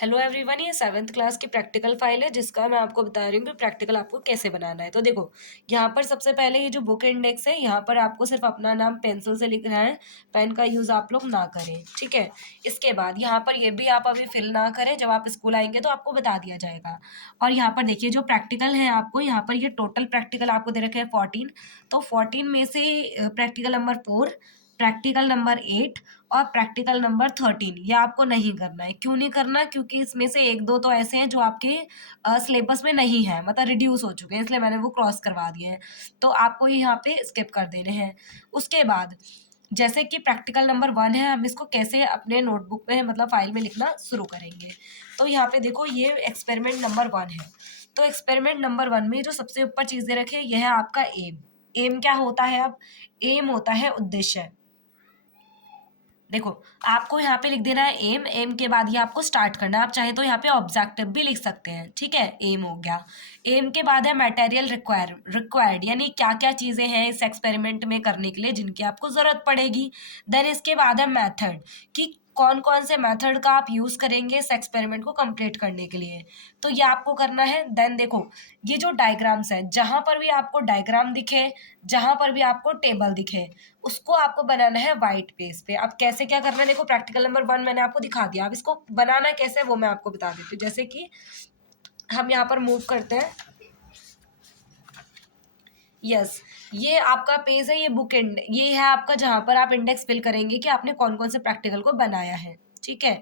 Hello everyone, ये 7th class की practical file है जिसका मैं आपको बता रही हूँ कि प्रैक्टिकल आपको कैसे बनाना है। तो देखो, यहाँ पर सबसे पहले ये जो बुक इंडेक्स है, यहाँ पर आपको सिर्फ अपना नाम पेंसिल से लिखना है। पेन का यूज़ आप लोग ना करें, ठीक है। इसके बाद यहाँ पर ये भी आप अभी फिल ना करें, जब आप स्कूल आएंगे तो आपको बता दिया जाएगा। और यहाँ पर देखिए, जो प्रैक्टिकल है आपको यहाँ पर ये टोटल प्रैक्टिकल आपको दे रखे हैं 14। तो 14 में से प्रैक्टिकल नंबर 4, प्रैक्टिकल नंबर 8 और प्रैक्टिकल नंबर 13 ये आपको नहीं करना है। क्यों नहीं करना? क्योंकि इसमें से एक दो तो ऐसे हैं जो आपके सिलेबस में नहीं है, मतलब रिड्यूस हो चुके हैं, इसलिए मैंने वो क्रॉस करवा दिए हैं। तो आपको ये यहाँ पे स्किप कर देने हैं। उसके बाद जैसे कि प्रैक्टिकल नंबर 1 है, हम इसको कैसे अपने नोटबुक में मतलब फाइल में लिखना शुरू करेंगे। तो यहाँ पे देखो, ये एक्सपेरिमेंट नंबर 1 है। तो एक्सपेरिमेंट नंबर 1 में जो सबसे ऊपर चीज़ दे रखी है, यह है आपका एम। एम क्या होता है? अब एम होता है उद्देश्य। देखो, आपको यहाँ पे लिख देना है एम। एम के बाद ये आपको स्टार्ट करना है। आप चाहे तो यहाँ पे ऑब्जेक्टिव भी लिख सकते हैं, ठीक है। एम हो गया। एम के बाद है मटेरियल रिक्वायर्ड, यानी क्या क्या चीज़ें हैं इस एक्सपेरिमेंट में करने के लिए जिनकी आपको ज़रूरत पड़ेगी। देन इसके बाद है मेथड, कि कौन कौन से मेथड का आप यूज़ करेंगे इस एक्सपेरिमेंट को कंप्लीट करने के लिए, तो ये आपको करना है। देन देखो, ये जो डायग्राम्स है, जहाँ पर भी आपको डायग्राम दिखे, जहाँ पर भी आपको टेबल दिखे, उसको आपको बनाना है व्हाइट पेज पे। अब कैसे क्या करना है, देखो प्रैक्टिकल नंबर 1 मैंने आपको दिखा दिया। अब इसको बनाना कैसे है वो मैं आपको बता देती हूँ। जैसे कि हम यहाँ पर मूव करते हैं। यस, ये आपका पेज है, ये बुक ये है आपका, जहाँ पर आप इंडेक्स फिल करेंगे कि आपने कौन कौन से प्रैक्टिकल को बनाया है, ठीक है।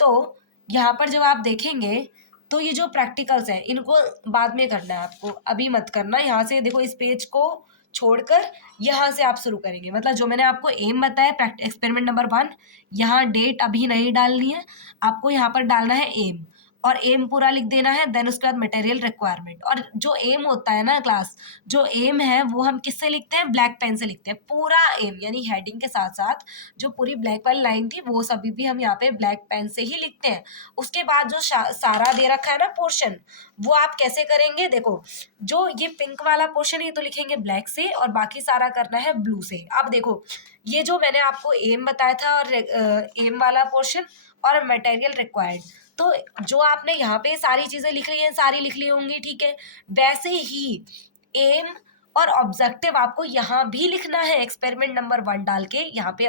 तो यहाँ पर जब आप देखेंगे तो ये जो प्रैक्टिकल्स हैं इनको बाद में करना है आपको, अभी मत करना। यहाँ से देखो, इस पेज को छोड़कर यहाँ से आप शुरू करेंगे। मतलब जो मैंने आपको एम बताया एक्सपेरिमेंट नंबर 1, यहाँ डेट अभी नहीं डालनी है आपको, यहाँ पर डालना है एम और एम पूरा लिख देना है। देन उसके बाद मटेरियल रिक्वायरमेंट। और जो एम होता है ना क्लास, जो एम है वो हम किससे लिखते हैं? ब्लैक पेन से लिखते हैं। पूरा एम यानी हेडिंग के साथ साथ जो पूरी ब्लैक वाली लाइन थी वो सभी भी हम यहाँ पे ब्लैक पेन से ही लिखते हैं। उसके बाद जो सारा दे रखा है ना पोर्शन, वो आप कैसे करेंगे? देखो, जो ये पिंक वाला पोर्शन है ये तो लिखेंगे ब्लैक से और बाकी सारा करना है ब्लू से। अब देखो, ये जो मैंने आपको एम बताया था और एम वाला पोर्शन और मटेरियल रिक्वायर्ड, तो जो आपने यहाँ पे सारी चीजें लिख ली हैं, सारी लिख ली होंगी, ठीक है। वैसे ही एम और ऑब्जेक्टिव आपको यहाँ भी लिखना है। एक्सपेरिमेंट नंबर 1 डाल के यहाँ पे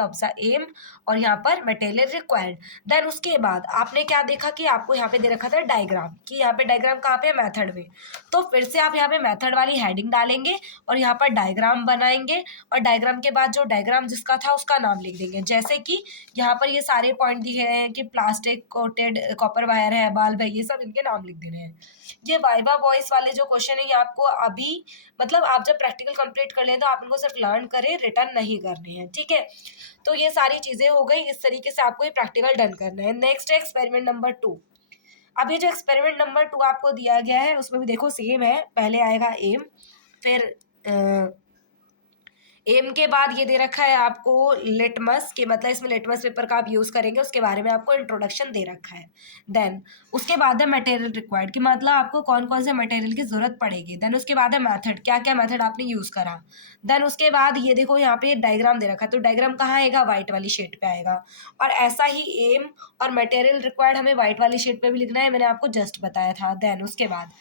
एम और यहाँ पर मटेरियल रिक्वायर्ड। देन उसके बाद आपने क्या देखा कि आपको यहाँ पे दे रखा था डायग्राम, कि यहाँ पे डायग्राम कहाँ पे है? मेथड में। तो फिर से आप यहाँ पे मेथड वाली हेडिंग डालेंगे और यहाँ पर डायग्राम बनाएंगे और डायग्राम के बाद जो डायग्राम जिसका था उसका नाम लिख देंगे। जैसे कि यहाँ पर ये सारे पॉइंट दिखे हैं कि प्लास्टिक कोटेड कॉपर वायर है, बल्ब है, ये सब इनके नाम लिख देने हैं। ये वाइवा वॉइस वाले जो क्वेश्चन है ये आपको अभी, मतलब आप जब प्रैक्टिकल कंप्लीट कर लें तो आप इनको सिर्फ लर्न करें, रिटर्न नहीं करने हैं, ठीक है। तो ये सारी चीजें हो गई। इस तरीके से आपको ये प्रैक्टिकल डन करना है। नेक्स्ट है एक्सपेरिमेंट नंबर 2। अब ये जो एक्सपेरिमेंट नंबर 2 आपको दिया गया है उसमें भी देखो सेम है। पहले आएगा एम, फिर एम के बाद ये दे रखा है आपको लिटमस, के मतलब इसमें लिटमस पेपर का आप यूज़ करेंगे, उसके बारे में आपको इंट्रोडक्शन दे रखा है। देन उसके बाद है मटेरियल रिक्वायर्ड, कि मतलब आपको कौन कौन से मटेरियल की ज़रूरत पड़ेगी। देन उसके बाद है मेथड, क्या क्या मेथड आपने यूज़ करा। देन उसके बाद ये देखो यहाँ पे डायग्राम दे रखा है, तो डायग्राम कहाँ आएगा? वाइट वाली शीट पे आएगा। और ऐसा ही एम और मटेरियल रिक्वायर्ड हमें वाइट वाली शीट पे भी लिखना है, मैंने आपको जस्ट बताया था। देन उसके बाद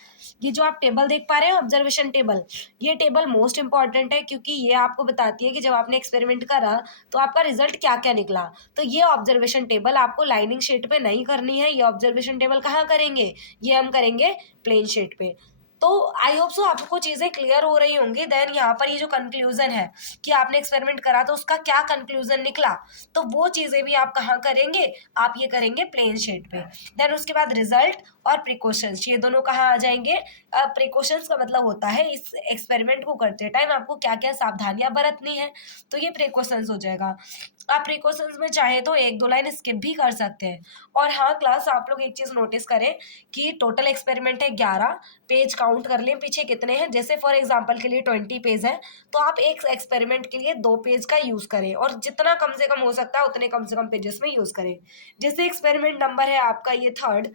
ये जो आप टेबल देख पा रहे हैं, ऑब्जर्वेशन टेबल, ये टेबल मोस्ट इंपॉर्टेंट है क्योंकि ये आपको बताती है कि जब आपने एक्सपेरिमेंट करा तो आपका रिजल्ट क्या क्या निकला। तो ये ऑब्जर्वेशन टेबल आपको लाइनिंग शीट पे नहीं करनी है। ये ऑब्जर्वेशन टेबल कहाँ करेंगे? ये हम करेंगे प्लेन शीट पे। तो आई होप सो आपको चीजें क्लियर हो रही होंगी। देन यहाँ पर ये जो कंक्लूजन है कि आपने एक्सपेरिमेंट करा तो उसका क्या कंक्लूजन निकला, तो वो चीजें भी आप कहाँ करेंगे? आप ये करेंगे प्लेन शीट पे। देन उसके बाद रिजल्ट और प्रिकॉशंस, ये दोनों कहाँ आ जाएंगे? प्रिकॉशंस का मतलब होता है इस एक्सपेरिमेंट को करते टाइम आपको क्या क्या सावधानियां बरतनी है, तो ये प्रिकॉशंस हो जाएगा। आप प्रिकॉशंस में चाहे तो एक दो लाइन स्किप भी कर सकते हैं। और हाँ क्लास, आप लोग एक चीज नोटिस करें कि टोटल एक्सपेरिमेंट है 11 पेज, काउंट कर लें पीछे कितने हैं। जैसे फॉर एग्जांपल के लिए 20 पेज है, तो आप एक एक्सपेरिमेंट के लिए 2 पेज का यूज करें और जितना कम से कम हो सकता है उतने कम से कम पेजेस में यूज करें। जैसे एक्सपेरिमेंट नंबर है आपका ये 3rd,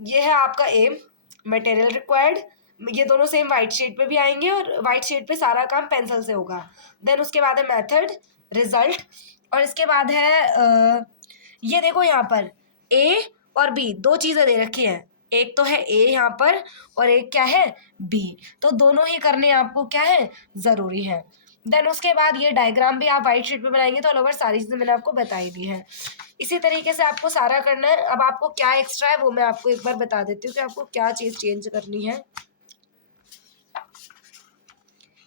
ये है आपका एम, मटेरियल रिक्वायर्ड, ये दोनों सेम वाइट शीट पे भी आएंगे और वाइट शीट पे सारा काम पेंसिल से होगा। देन उसके बाद है मेथड, रिजल्ट और इसके बाद है ये देखो यहाँ पर ए और बी, दो चीजें दे रखी हैं, एक तो है ए यहाँ पर और एक क्या है बी, तो दोनों ही करने आपको क्या है जरूरी है। देन उसके बाद ये डायग्राम भी आप व्हाइट शीट पे बनाएंगे तो ऑल ओवर सारी चीजें मैंने आपको बताई दी है। इसी तरीके से आपको सारा करना है। अब आपको क्या एक्स्ट्रा है वो मैं आपको एक बार बता देती हूँ कि आपको क्या चीज चेंज करनी है।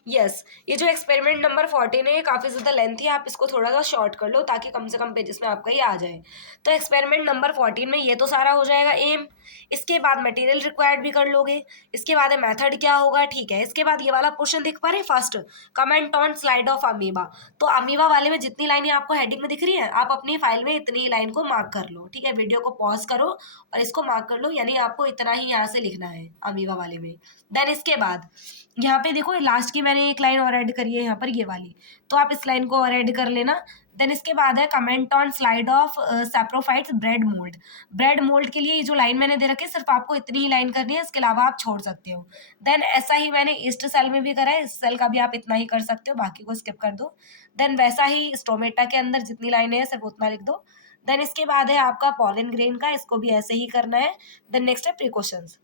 यस, ये जो एक्सपेरिमेंट नंबर 14 है ये काफ़ी ज़्यादा लेंथी है, आप इसको थोड़ा सा शॉर्ट कर लो ताकि कम से कम पेजेस में आपका ये आ जाए। तो एक्सपेरिमेंट नंबर 14 में ये तो सारा हो जाएगा एम, इसके बाद मटेरियल रिक्वायर्ड भी कर लोगे, इसके बाद मेथड क्या होगा, ठीक है। इसके बाद ये वाला पोर्शन दिख पा रहे first, comment on slide of amoeba. तो अमीबा वाले में जितनी लाइनें आपको हेडिंग में दिख रही है आप अपनी फाइल में इतनी ही लाइन को मार्क कर लो, ठीक है। वीडियो को पॉज करो और इसको मार्क कर लो, यानी आपको इतना ही यहाँ से लिखना है अमीबा वाले में। देन इसके बाद यहाँ पे देखो लास्ट की मैंने एक लाइन और ऐड करी है यहाँ पर ये वाली, तो आप इस लाइन को और ऐड कर लेना। देन इसके बाद है comment on slide of saprophytes bread mould. Bread mould के लिए ये जो लाइन मैंने दे रखी है सिर्फ आपको इतनी ही लाइन करनी है, इसके अलावा आप छोड़ सकते हो। देन ऐसा ही मैंने ईस्ट सेल में भी करा है, इस सेल का भी आप इतना ही कर सकते हो, बाकी को स्किप कर दो। देन वैसा ही स्टोमेटा के अंदर जितनी लाइनें हैं सिर्फ उतना लिख दो। देन इसके बाद है आपका पॉलन ग्रेन का, इसको भी ऐसे ही करना है। देन नेक्स्ट है प्रिकॉशंस,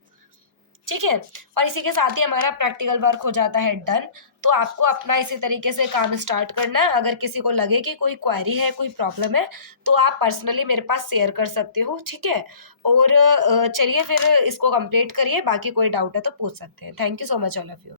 ठीक है। और इसी के साथ ही हमारा प्रैक्टिकल वर्क हो जाता है डन। तो आपको अपना इसी तरीके से काम स्टार्ट करना है। अगर किसी को लगे कि कोई क्वेरी है, कोई प्रॉब्लम है, तो आप पर्सनली मेरे पास शेयर कर सकते हो, ठीक है। और चलिए फिर इसको कंप्लीट करिए, बाकी कोई डाउट है तो पूछ सकते हैं। Thank you so much all of you.